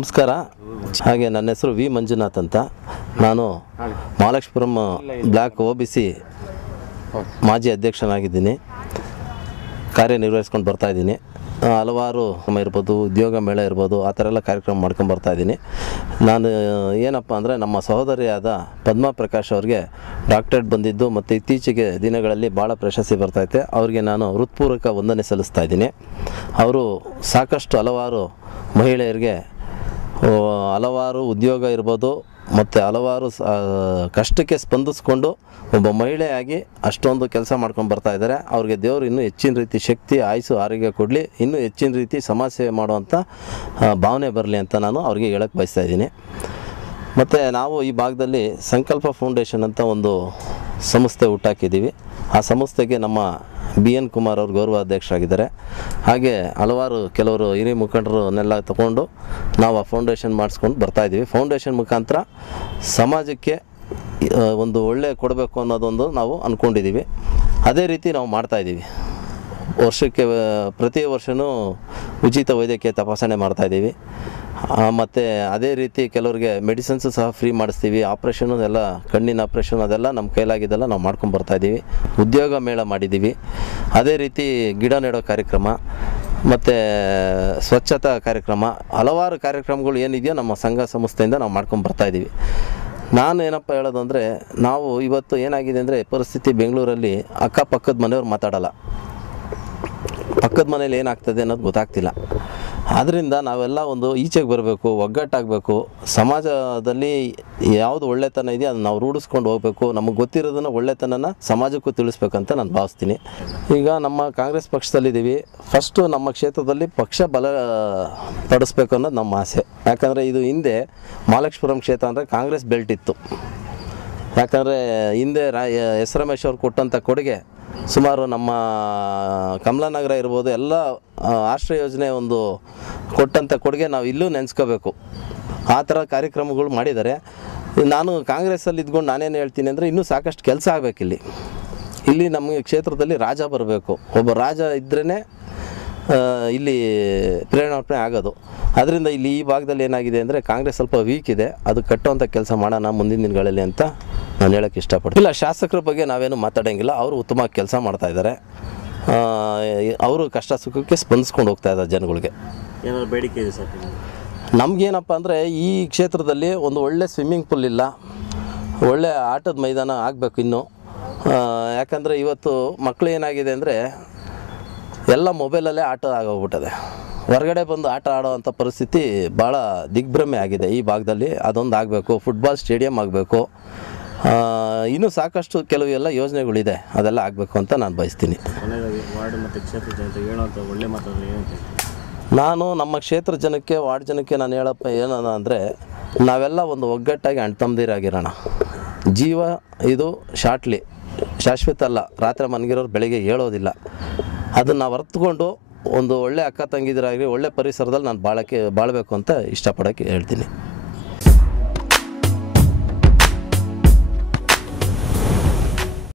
ನಮಸ್ಕಾರ. ಹಾಗೆ ನನ್ನ ಹೆಸರು ವಿ ಮಂಜುನಾಥ್ ಅಂತ. ನಾನು Mahalakshmipuram block O B C ಮಾಜಿ ಅಧ್ಯಕ್ಷನಾಗಿದ್ದೀನಿ. ಕಾರ್ಯನಿರ್ವಹಿಸ್ಕೊಂಡು ಬರ್ತಾ ಇದ್ದೀನಿ. ಹಲವಾರು ಇರ್ಬೋದು, ಉದ್ಯೋಗ ಮೇಳ ಇರ್ಬೋದು, ಆ ಥರ ಎಲ್ಲ ಕಾರ್ಯಕ್ರಮ ಮಾಡ್ಕೊಂಡು ಬರ್ತಾ ಇದ್ದೀನಿ. ನಾನು ಏನಪ್ಪ ಅಂದರೆ ನಮ್ಮ ಸಹೋದರಿಯಾದ ಪದ್ಮಾ ಪ್ರಕಾಶ್ ಅವ್ರಿಗೆ ಡಾಕ್ಟರೇಟ್ ಬಂದಿದ್ದು ಮತ್ತು ಇತ್ತೀಚೆಗೆ ದಿನಗಳಲ್ಲಿ ಭಾಳ ಪ್ರಶಸ್ತಿ ಬರ್ತೈತೆ ಅವ್ರಿಗೆ ನಾನು ಹೃತ್ಪೂರ್ವಕ ವಂದನೆ ಸಲ್ಲಿಸ್ತಾ ಇದ್ದೀನಿ. ಅವರು ಸಾಕಷ್ಟು ಹಲವಾರು ಮಹಿಳೆಯರಿಗೆ ಹಲವಾರು ಉದ್ಯೋಗ ಇರ್ಬೋದು ಮತ್ತು ಹಲವಾರು ಕಷ್ಟಕ್ಕೆ ಸ್ಪಂದಿಸ್ಕೊಂಡು ಒಬ್ಬ ಮಹಿಳೆಯಾಗಿ ಅಷ್ಟೊಂದು ಕೆಲಸ ಮಾಡ್ಕೊಂಡು ಬರ್ತಾ ಇದ್ದಾರೆ. ಅವ್ರಿಗೆ ದೇವರು ಇನ್ನೂ ಹೆಚ್ಚಿನ ರೀತಿ ಶಕ್ತಿ ಆಯುಸು ಆರೋಗ್ಯ ಕೊಡಲಿ, ಇನ್ನೂ ಹೆಚ್ಚಿನ ರೀತಿ ಸಮಾಜ ಸೇವೆ ಮಾಡುವಂಥ ಭಾವನೆ ಬರಲಿ ಅಂತ ನಾನು ಅವ್ರಿಗೆ ಹೇಳಕ್ಕೆ ಬಯಸ್ತಾ ಇದ್ದೀನಿ. ಮತ್ತು ನಾವು ಈ ಭಾಗದಲ್ಲಿ ಸಂಕಲ್ಪ ಫೌಂಡೇಶನ್ ಅಂತ ಒಂದು ಸಂಸ್ಥೆ ಹುಟ್ಟಾಕಿದ್ದೀವಿ. ಆ ಸಂಸ್ಥೆಗೆ ನಮ್ಮ ಬಿ ಎನ್ ಕುಮಾರ್ ಅವರು ಗೌರವ ಅಧ್ಯಕ್ಷರಾಗಿದ್ದಾರೆ. ಹಾಗೆ ಹಲವಾರು ಕೆಲವರು ಹಿರಿಯ ಮುಖಂಡರನ್ನೆಲ್ಲ ತಗೊಂಡು ನಾವು ಆ ಫೌಂಡೇಶನ್ ಮಾಡಿಸ್ಕೊಂಡು ಬರ್ತಾ ಇದ್ದೀವಿ. ಫೌಂಡೇಶನ್ ಮುಖಾಂತರ ಸಮಾಜಕ್ಕೆ ಒಂದು ಒಳ್ಳೆ ಕೊಡಬೇಕು ಅನ್ನೋದೊಂದು ನಾವು ಅಂದ್ಕೊಂಡಿದ್ದೀವಿ ಅದೇ ರೀತಿ ನಾವು ಮಾಡ್ತಾಯಿದ್ದೀವಿ ವರ್ಷಕ್ಕೆ ಪ್ರತಿ ವರ್ಷವೂ ಉಚಿತ ವೈದ್ಯಕೀಯ ತಪಾಸಣೆ ಮಾಡ್ತಾಯಿದ್ದೀವಿ ಮತ್ತು ಅದೇ ರೀತಿ ಕೆಲವರಿಗೆ ಮೆಡಿಸಿನ್ಸ್ ಸಹ ಫ್ರೀ ಮಾಡಿಸ್ತೀವಿ. ಆಪ್ರೇಷನು ಎಲ್ಲ ಕಣ್ಣಿನ ಆಪ್ರೇಷನ್ ಅದೆಲ್ಲ ನಮ್ಮ ಕೈಲಾಗಿದ್ದೆಲ್ಲ ನಾವು ಮಾಡ್ಕೊಂಡು ಬರ್ತಾ ಇದ್ದೀವಿ ಉದ್ಯೋಗ ಮೇಳ ಮಾಡಿದ್ದೀವಿ ಅದೇ ರೀತಿ ಗಿಡ ನೆಡೋ ಕಾರ್ಯಕ್ರಮ, ಮತ್ತು ಸ್ವಚ್ಛತಾ ಕಾರ್ಯಕ್ರಮ, ಹಲವಾರು ಕಾರ್ಯಕ್ರಮಗಳು ಏನಿದೆಯೋ ನಮ್ಮ ಸಂಘ ಸಂಸ್ಥೆಯಿಂದ ನಾವು ಮಾಡ್ಕೊಂಡು ಬರ್ತಾ ಇದ್ದೀವಿ ನಾನು ಏನಪ್ಪ ಹೇಳೋದಂದರೆ, ನಾವು ಇವತ್ತು ಏನಾಗಿದೆ ಅಂದರೆ ಪರಿಸ್ಥಿತಿ ಬೆಂಗಳೂರಲ್ಲಿ ಅಕ್ಕಪಕ್ಕದ ಮನೆಯವ್ರು ಮಾತಾಡಲ್ಲ. ಪಕ್ಕದ ಮನೇಲಿ ಏನಾಗ್ತದೆ ಅನ್ನೋದು ಗೊತ್ತಾಗ್ತಿಲ್ಲ. ಆದ್ದರಿಂದ ನಾವೆಲ್ಲ ಒಂದು ಈಚೆಗೆ ಬರಬೇಕು, ಒಗ್ಗಟ್ಟಾಗಬೇಕು. ಸಮಾಜದಲ್ಲಿ ಯಾವುದು ಒಳ್ಳೆತನ ಇದೆಯೋ ಅದನ್ನು ನಾವು ರೂಢಿಸ್ಕೊಂಡು ಹೋಗಬೇಕು. ನಮಗೆ ಗೊತ್ತಿರೋದನ್ನು ಒಳ್ಳೆತನನ ಸಮಾಜಕ್ಕೂ ತಿಳಿಸ್ಬೇಕಂತ ನಾನು ಭಾವಿಸ್ತೀನಿ. ಈಗ ನಮ್ಮ ಕಾಂಗ್ರೆಸ್ ಪಕ್ಷದಲ್ಲಿದ್ದೀವಿ. ಫಸ್ಟು ನಮ್ಮ ಕ್ಷೇತ್ರದಲ್ಲಿ ಪಕ್ಷ ಬಲ ಪಡಿಸ್ಬೇಕು ಅನ್ನೋದು ನಮ್ಮ ಆಸೆ. ಯಾಕಂದರೆ ಇದು ಹಿಂದೆ ಮಹಾಲಕ್ಷ್ಮೀಪುರಂ ಕ್ಷೇತ್ರ ಅಂದರೆ ಕಾಂಗ್ರೆಸ್ ಬೆಲ್ಟ್ ಇತ್ತು. ಯಾಕಂದರೆ ಹಿಂದೆ ರಾ ಎಸ್ ರಮೇಶ್ ಅವ್ರು ಕೊಟ್ಟಂಥ ಕೊಡುಗೆ ಸುಮಾರು ನಮ್ಮ ಕಮಲಾನಗರ ಇರ್ಬೋದು ಎಲ್ಲ ಆಶ್ರಯ ಯೋಜನೆ ಒಂದು ಕೊಟ್ಟಂಥ ಕೊಡುಗೆ ನಾವು ಇಲ್ಲೂ ನೆನೆಸ್ಕೋಬೇಕು. ಆ ಥರ ಕಾರ್ಯಕ್ರಮಗಳು ಮಾಡಿದ್ದಾರೆ. ನಾನು ಕಾಂಗ್ರೆಸ್ಸಲ್ಲಿ ಇದ್ಕೊಂಡು ನಾನೇನು ಹೇಳ್ತೀನಿ ಅಂದರೆ ಇನ್ನೂ ಸಾಕಷ್ಟು ಕೆಲಸ ಆಗಬೇಕಿಲ್ಲಿ ಇಲ್ಲಿ. ನಮ್ಮ ಕ್ಷೇತ್ರದಲ್ಲಿ ರಾಜ ಬರಬೇಕು. ಒಬ್ಬ ರಾಜ ಇದ್ರೇ ಇಲ್ಲಿ ಪ್ರೇರಣಾರ್ಪಣೆ ಆಗೋದು. ಅದರಿಂದ ಇಲ್ಲಿ ಈ ಭಾಗದಲ್ಲಿ ಏನಾಗಿದೆ ಅಂದರೆ ಕಾಂಗ್ರೆಸ್ ಸ್ವಲ್ಪ ವೀಕ್ ಇದೆ. ಅದು ಕಟ್ಟುವಂಥ ಕೆಲಸ ಮಾಡೋಣ ಮುಂದಿನ ದಿನಗಳಲ್ಲಿ ಅಂತ ನಾನು ಹೇಳಕ್ಕೆ ಇಷ್ಟಪಡ್ತೀನಿ. ಇಲ್ಲ ಶಾಸಕರ ಬಗ್ಗೆ ನಾವೇನು ಮಾತಾಡೋಂಗಿಲ್ಲ. ಅವರು ಉತ್ತಮ ಕೆಲಸ ಮಾಡ್ತಾ ಇದ್ದಾರೆ. ಅವರು ಕಷ್ಟ ಸುಖಕ್ಕೆ ಸ್ಪಂದಿಸ್ಕೊಂಡು ಹೋಗ್ತಾ ಇದ್ದಾರೆ ಜನಗಳಿಗೆ. ಏನಾದ್ರು ಬೇಡಿಕೆ ಇದೆ ಸರ್ ನಮಗೇನಪ್ಪ ಅಂದರೆ ಈ ಕ್ಷೇತ್ರದಲ್ಲಿ ಒಂದು ಒಳ್ಳೆ ಸ್ವಿಮ್ಮಿಂಗ್ ಪೂಲ್ ಇಲ್ಲ. ಒಳ್ಳೆ ಆಟದ ಮೈದಾನ ಆಗಬೇಕು ಇನ್ನು. ಯಾಕಂದರೆ ಇವತ್ತು ಮಕ್ಕಳು ಏನಾಗಿದೆ ಅಂದರೆ ಎಲ್ಲ ಮೊಬೈಲಲ್ಲೇ ಆಟ ಆಗೋಗ್ಬಿಟ್ಟದೆ. ಹೊರಗಡೆ ಬಂದು ಆಟ ಆಡುವಂಥ ಪರಿಸ್ಥಿತಿ ಭಾಳ ದಿಗ್ಭ್ರಮೆ ಆಗಿದೆ ಈ ಭಾಗದಲ್ಲಿ. ಅದೊಂದು ಆಗಬೇಕು ಫುಟ್ಬಾಲ್ ಸ್ಟೇಡಿಯಂ ಆಗಬೇಕು. ಇನ್ನೂ ಸಾಕಷ್ಟು ಕೆಲವು ಎಲ್ಲ ಯೋಜನೆಗಳಿದೆ ಅದೆಲ್ಲ ಆಗಬೇಕು ಅಂತ ನಾನು ಬಯಸ್ತೀನಿ. ನಾನು ನಮ್ಮ ಕ್ಷೇತ್ರ ಜನಕ್ಕೆ ವಾರ್ಡ್ ಜನಕ್ಕೆ ನಾನು ಹೇಳಪ್ಪ ಏನದ ಅಂದರೆ ನಾವೆಲ್ಲ ಒಂದು ಒಗ್ಗಟ್ಟಾಗಿ ಅಣ್ತಂದಿರಾಗಿರೋಣ ಜೀವ ಇದು ಶಾರ್ಟ್ಲಿ ಶಾಶ್ವತ ಅಲ್ಲ. ರಾತ್ರಿ ಮನಗಿರೋರು ಬೆಳಿಗ್ಗೆ ಹೇಳೋದಿಲ್ಲ. ಅದನ್ನು ನಾವು ಅರ್ಥಕೊಂಡು ಒಂದು ಒಳ್ಳೆ ಅಕ್ಕ ತಂಗಿದಿರಾಗಿ ಒಳ್ಳೆ ಪರಿಸರದಲ್ಲಿ ನಾನು ಬಾಳಕ್ಕೆ ಬಾಳಬೇಕು ಅಂತ ಇಷ್ಟಪಡೋಕ್ಕೆ ಹೇಳ್ತೀನಿ.